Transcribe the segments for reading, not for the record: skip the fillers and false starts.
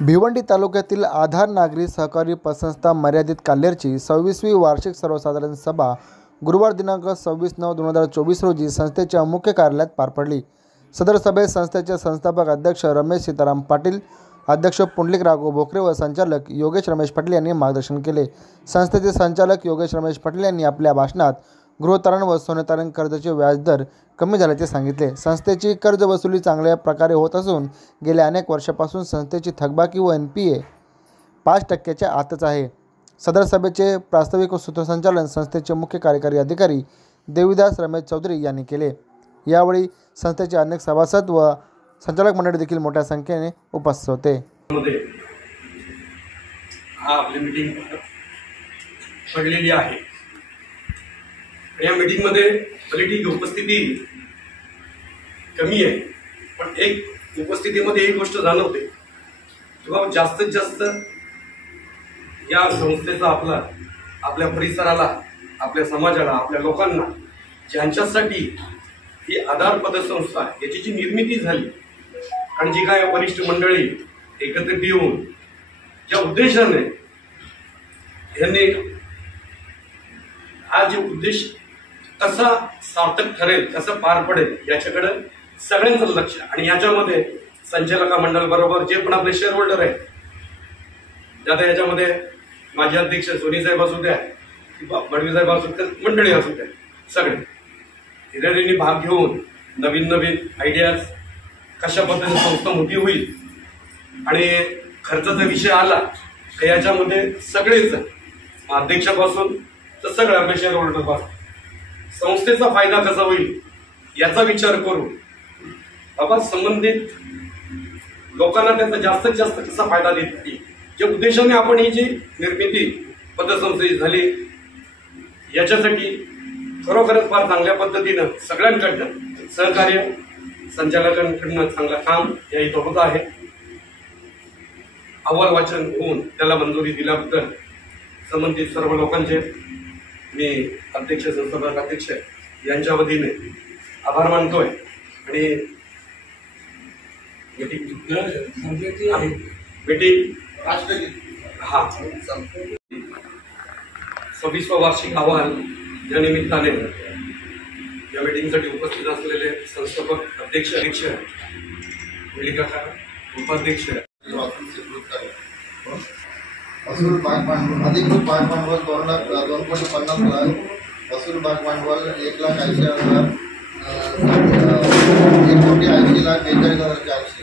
भिवंडी तालुक्यातील आधार नागरी सहकारी पतसंस्था मर्यादित काल्हेरची 26वी वार्षिक सर्वसाधारण सभा गुरुवार दिनांक 26/9/2024 रोजी संस्थेच्या मुख्य कार्यालयात पार पडली। सदर सभेत संस्थेचे संस्थापक अध्यक्ष रमेश सीताराम पाटील, अध्यक्ष पुंडलिक राघव भोकरे व संचालक योगेश रमेश पाटील यांनी मार्गदर्शन केले। संस्थेचे संचालक योगेश रमेश पाटील यांनी आपल्या भाषणात गृहतारण व सोनेतारण कर्जाचे व्याजदर कमी झाल्याचे सांगितले। संस्थेची कर्ज वसुली चांगल्या प्रकारे होत असून गेल्या अनेक वर्षापासून संस्थेची थकबाकी व NPA 5% आतच आहे। सदर सभेचे प्रास्ताविक व सूत्रसंचालन संस्थेचे मुख्य कार्यकारी अधिकारी देवीदास रमेश चौधरी यांनी केले। यावेळी संस्थेचे अनेक सभासद व संचालक मंडळ देखील मोठ्या संख्येने उपस्थित होते। आपली मीटिंग पडलेली आहे। या मीटिंग मध्ये भले उपस्थिती कमी आहे, पण एक उपस्थितीमध्ये एक गोष्ट जाणवते की जास्तीत जास्त या संस्थेचा आपल्या परिसराला, आपल्या समाजाला, आपल्या लोकांना ज्यांच्यासाठी ही आधार पतसंस्था याची जी निर्मिती झाली आणि जी काय वरिष्ठ मंडळी एकत्रित येऊन ज्या उद्देशाने यांनी हा जे उद्देश कसा सार्थक ठरेल, कसं पार पडेल याच्याकडे सगळ्यांचं लक्ष, आणि याच्यामध्ये संचालक मंडळ बरोबर जे पण आपले शेअर होल्डर आहेत, आता याच्यामध्ये माजी अध्यक्ष सोनी साहेब असू द्या, बडवी साहेब असू द्या, मंडळी असू द्या, सगळे हिरिरींनी भाग घेऊन नवीन आयडियाज कशा पद्धतीने संस्था मोठी होईल आणि खर्चाचा विषय आला तर याच्यामध्ये सगळेच अध्यक्षापासून तर सगळे आपले शेअर होल्डर पासून संस्थेचा फायदा कसा होईल याचा विचार करू बाबा संबंधित लोकांना त्याचा जास्तीत जास्त कसा फायदा देता येईल, ज्या उद्देशाने आपण ही जी निर्मिती पतसंस्थेची झाली याच्यासाठी खरोखरच फार चांगल्या पद्धतीनं सगळ्यांकडनं सहकार्य, संचालकांकडनं चांगलं काम या इथं होत आहे। अहवाल वाचन होऊन त्याला मंजुरी दिल्याबद्दल संबंधित सर्व लोकांचे मी अध्यक्ष, संस्थापक अध्यक्ष यांच्या वतीने आभार मानतोय। आणि मीटिंग 26वा वार्षिक अहवाल या निमित्ताने या मीटिंगसाठी उपस्थित असलेले संस्थापक अध्यक्ष, उपाध्यक्ष, वसूल भाग भांडवल अधिकृत भाग भांडवल 2,50,00,000, वसूल भाग भांडवल 1,80,000, 1,80,42,400,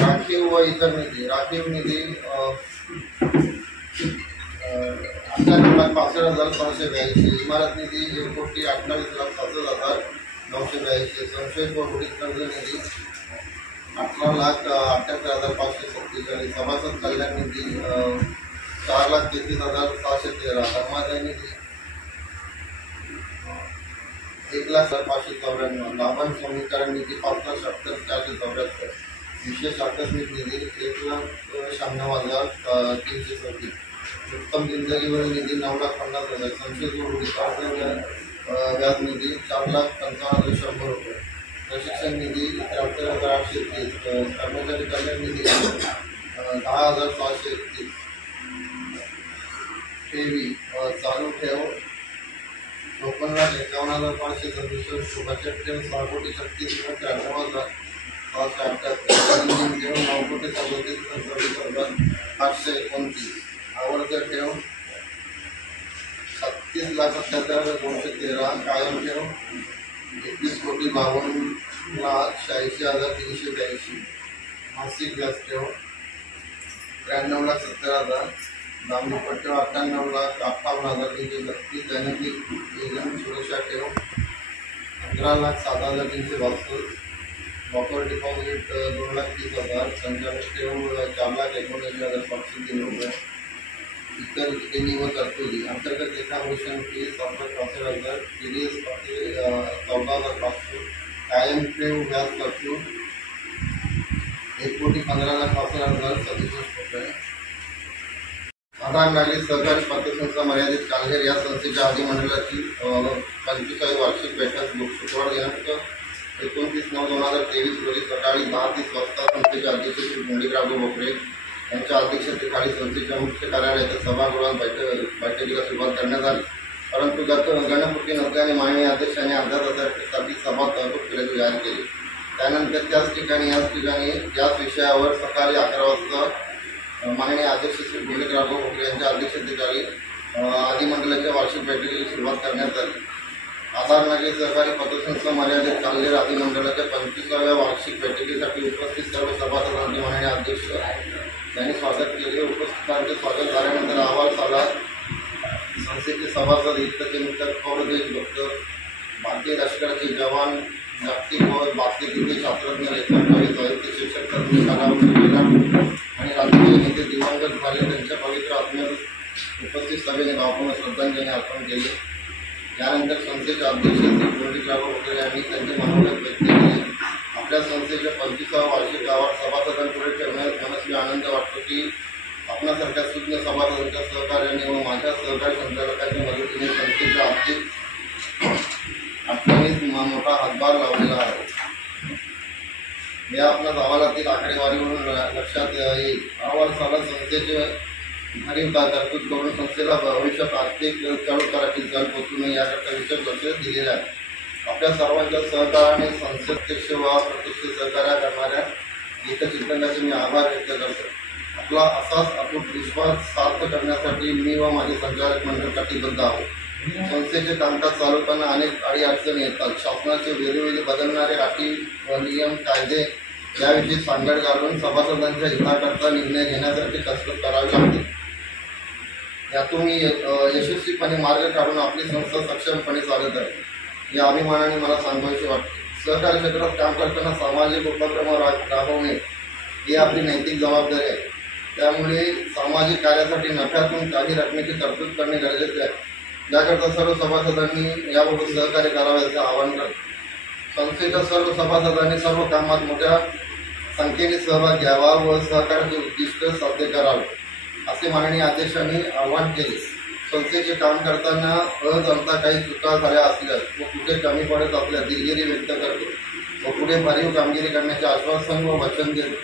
राखीव व इतर निधी, राखीव निधी 98,65,982, इमारत निधी 1,28,28,982, संशयित व बुडीत कर्ज निधी 18,78,547, सभासद कल्याण निधी 4,33,613, धर्मादाय निधी 1,05,594, लाभांश समीकरण निधी 5,77,474, विशेष आकस्मिक निधी 1,96,337, उत्तम जिंदगीवरील निधी 9,50,000, संशयित व बुडीत व्याज निधी 4,55,100 रुपये, प्रशिक्षण निधी 73,830, कर्मचारी कल्याण निधी 10,631, ठेवी चालू ठेव 54,51,567, बचत ठेव 6,36,93,529, ठेव 9,37,529, आवर्त ठेव 37,78,213, कायम ठेव 21,52,86,382, मासिक व्याज ठेव 93,70,000, दाम्पत्य ठेव 98,58,332, दैनंदिन एजंट सुरक्षा ठेव 15,07,372, लॉकर डिपॉझिट 2,30,000, संचालक ठेव 4,19,703 रुपये, इतर देणी व तरतुदी, अंतर्गत लेखाभूषण फी 67,000, TDS 14,500, कायम ठेव व्याज तरतूद 1,15,65,067 रुपये। आधार नागरी सहकारी पतसंस्था मर्यादित काल्हेर या संस्थेच्या अधिमंडळाची 25वी वार्षिक बैठक शुक्रवार दिनांक 29/9/2023 रोजी सकाळी 10:30 वाजता संस्थेचे अध्यक्ष श्री पुंडलिक राघव भोकरे, यांच्या अध्यक्षतेखाली संस्थेच्या मुख्य कार्यालयाच्या सभागृहात बैठकीला सुरुवात करण्यात आली. परंतु गणपूर्ती नसल्याने माननीय अध्यक्षांनी अर्ध्या तासासाठी सभा तहकूब केल्याची जाहीर केली. त्यानंतर याच ठिकाणी याच विषयावर सकाळी 11 वाजता माननीय अध्यक्ष श्री पंडित राघव भोकरे यांच्या अध्यक्षतेखाली अधिमंडळाच्या वार्षिक बैठकीला सुरुवात करण्यात आली. आधार नागरी सहकारी पतसंस्था मर्यादित काल्हेर अधिमंडळाच्या 25व्या वार्षिक बैठकीसाठी उपस्थित सर्व सभासदांचे माननीय अध्यक्ष यांनी स्वागत केले. उपस्थितांचे स्वागत झाल्यानंतर अहवाल झाला. संस्थेचे सभासद हितचिंतक थोर देशभक्त, भारतीय लष्कराचे जवान, जागतिक व बातमीचे शास्त्रज्ञ, लेखक, कवी, साहित्य, शिक्षक, तज्ञ, कलावंत आणि राजकीय नेते दिवंगत झाले त्यांच्या पवित्र आत्म्यात उपस्थित सभेने भावपूर्ण श्रद्धांजली अर्पण केली. यानंतर संस्थेचे अध्यक्ष श्री पंडित राघव भोकरे यांनी त्यांचे मनोगत व्यक्त केले. आपल्या संस्थेच्या 25व्या वार्षिक गावात सभासदांपुढे ठेवण्यात मनस्वी आनंद वाटतो की आपणासारख्या सुज्ञ सभासदांच्या सहकार्याने व माझ्या सहकारी संचालकांच्या मदतीने संस्थेच्या आर्थिक अडचणीत मोठा हातभार लावलेला आहे. हे आपणास अहवालातील आकडेवारीवरून लक्षात येईल. अहवाल साला संस्थेचे भरीव तरतूद करून संस्थेला भविष्यात आर्थिक चढउताराची जल पोचू नये याकरता विशेष लक्ष दिलेले आहे. आपल्या सर्वांच्या सहकाराने संस्थेचे व अप्रत्यक्ष सहकार्य करणाऱ्या हितचिंतकांचे मी आभार व्यक्त करतो. आपला असाच अतूट विश्वास सार्थ करण्यासाठी मी व माझे संचालक मंडळ कटिबद्ध आहोत. संस्थेचे कामकाज चालवताना अनेक अडीअडचणी येतात. शासनाचे वेळोवेळी बदलणारे अटी व नियम कायदे याविषयी सांगड घालून सभासदांच्या हिताकरता निर्णय घेण्यासाठी कसरत करावी लागते. यातून मी यशस्वीपणे मार्ग काढून आपली संस्था सक्षमपणे चालत आहे या अभिमानाने मला सांगायचे वाटते. सहकारी क्षेत्रात काम करताना सामाजिक उपक्रम राबवणे ही आपली नैतिक जबाबदारी आहे. त्यामुळे सामाजिक कार्यासाठी नफ्यातून काही रकमेची तरतूद करणे गरजेचे आहे. याकरता सर्व सभासदांनी याबाबत सहकार्य करावे आवाहन करतो. संस्थेच्या सर्व सभासदांनी सर्व कामात मोठ्या संख्येने सहभाग घ्यावा व सहकार्याचे उद्दिष्ट साध्य करावे असे माननीय अध्यक्षांनी आवाहन केले. संस्थेचे काम करताना अजमता काही चुका झाल्या असल्यास व कुठे कमी पडत असल्यास दिलगिरी व्यक्त करतो व पुढे भरीव कामगिरी करण्याचे आश्वासन व वचन दिले.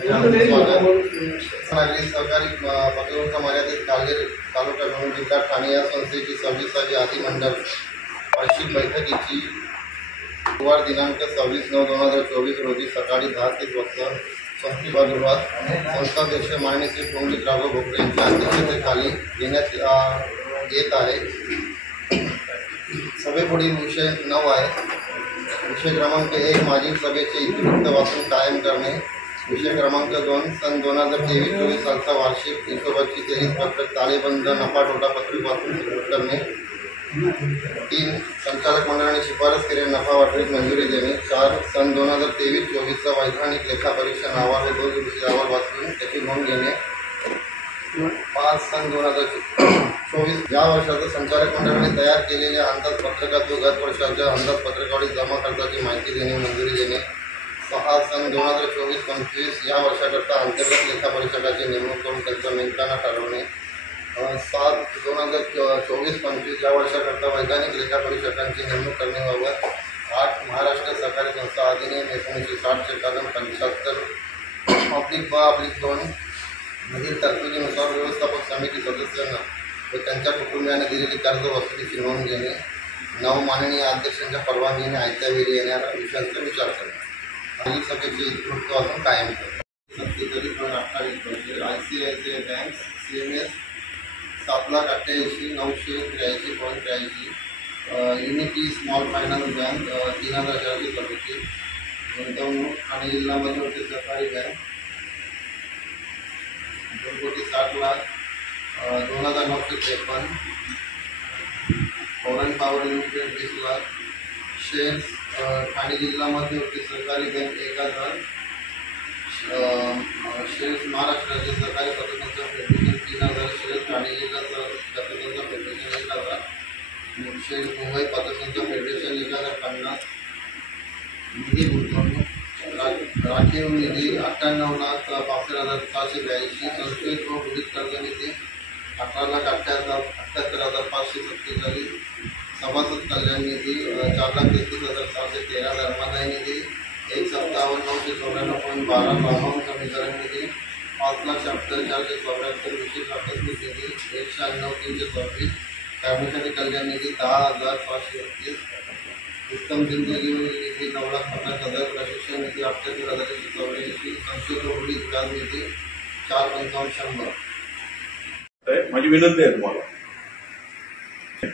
नागरी सहकारी पतसंस्था मर्यादित काल्हेर तालुका म्हणून जिल्हा ठाणे या संस्थेची 26वी अधिमंडळ वार्षिक बैठकीची गुरुवार दिनांक 26/9/2024 रोजी सकाळी 10 ते 30 वाजता संस्थागृहात संस्थाध्यक्ष माननीय श्री पंडित राघव भोकरे यांच्या अध्यक्षतेखाली घेण्यात येत आहे. सभेपुढील विषय 9 आहे. विषय क्रमांक 1 मागील सभेचे इतिवृत्त वाचून कायम करणे. विषय क्रमांक 2 सन 2023-24 सालचा वार्षिक हिशोबाची 23 पत्रक ताळेबंद नफा तोटा पत्रक वाचून सुरू करणे. 3 संचालक मंडळाने शिफारस केलेल्या नफा वाटणीस मंजुरी देणे. 4 सन 2023-24चा वैधानिक लेखापरीक्षण अहवाल व 2 दिवसीय अहवाल वाचून त्याची नोंद घेणे. 5 सन 2024 या वर्षाचं संचालक मंडळाने तयार केलेल्या अंदाजपत्रकात व गत वर्षाच्या अंदाजपत्रकावरील जमा खर्चाची माहिती देणे मंजुरी देणे. 6 सन 2024-25 या वर्षाकरता अंतर्गत लेखापरीक्षकाची नेमणूक करून त्यांचा नेमकाना ठरवणे. 7 2024-25 या वर्षाकरता वैधानिक लेखापरीक्षकांची नेमणूक करण्याबाबत 8 महाराष्ट्र सहकारी संस्था अधिनियम 1960 कलम 75/2 मधील तरतुदीनुसार व्यवस्थापक समिती सदस्यांना व त्यांच्या कुटुंबियांना दिलेली कर्ज वसुलीची नोंद घेणे. 9 माननीय अध्यक्षांच्या परवानगीने आयत्या वेळी येणाऱ्या विषयांचा विचार करणे. मागील सभेचे इतिवृत्त वाचून कायम करणे. 27.28 ICICI bank CMS 7,88,983.83. Unity small finance bank 3,437. गुंतवणूक ठाणे जिल्हा मध्यवर्ती सहकारी bank 2,60,00,000 2,953. Foreign power limited 20,00,000. Shares Thane जिल्हा मध्यवर्ती सहकारी बँक 1,000. शेअर्स महाराष्ट्र राज्य सहकारी पतसंस्था फेडरेशन 3,000. शेअर्स ठाणे जिल्हा पतसंस्था फेडरेशन 1,000. शेअर्स मुंबई पतसंस्था फेडरेशन 1,050. निधी गुंतवणूक राखीव निधी 98,62,682. संस्कृत व बुडीत कर्ज निधी 18,78,547. सभासद कल्याण निधी 4,33,613. धर्मादाय निधी 957,994.12 लाभांश समीकरण निधी 5,78,474 विशेष आकस्मिक निधी 196,324 कर्मचारी कल्याण निधी 10,531 उत्तम जिंदगी निधी 9,50,000 प्रशिक्षण निधी 78,184 संशोधन विकास निधी 4,55,100. माझी विनंती आहे तुम्हाला